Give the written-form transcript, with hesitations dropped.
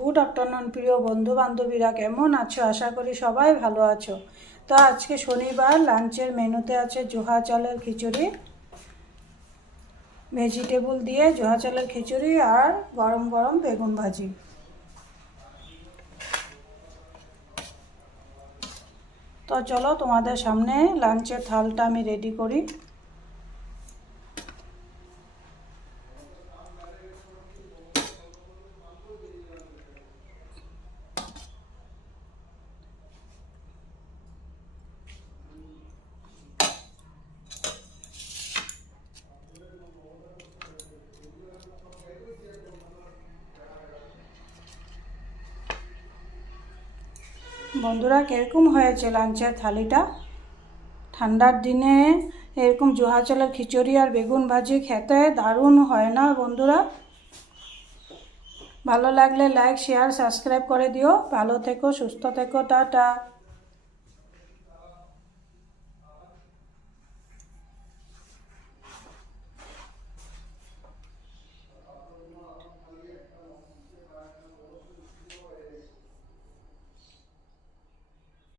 Good afternoon প্রিয় বন্ধু বান্ধবীরা, কেমন আছো? আশা করি সবাই ভালো আছো। তো আজকে শনিবার, লাঞ্চের মেনুতে আছে জোহা চালের খিচুড়ি, ভেজিটেবল দিয়ে জোহা চালের খিচুড়ি আর গরম গরম বেগুন ভাজি। তো চলো তোমাদের সামনে লাঞ্চের থালটা আমি রেডি করি। বন্ধুরা, কীরকম হয়েছে লাঞ্চের থালিটা? ঠান্ডার দিনে এরকম জোহা চালের খিচুড়ি আর বেগুন ভাজি খেতে দারুণ হয় না বন্ধুরা? ভালো লাগলে লাইক, শেয়ার, সাবস্ক্রাইব করে দিও। ভালো থেকো, সুস্থ থেকো, টাটা।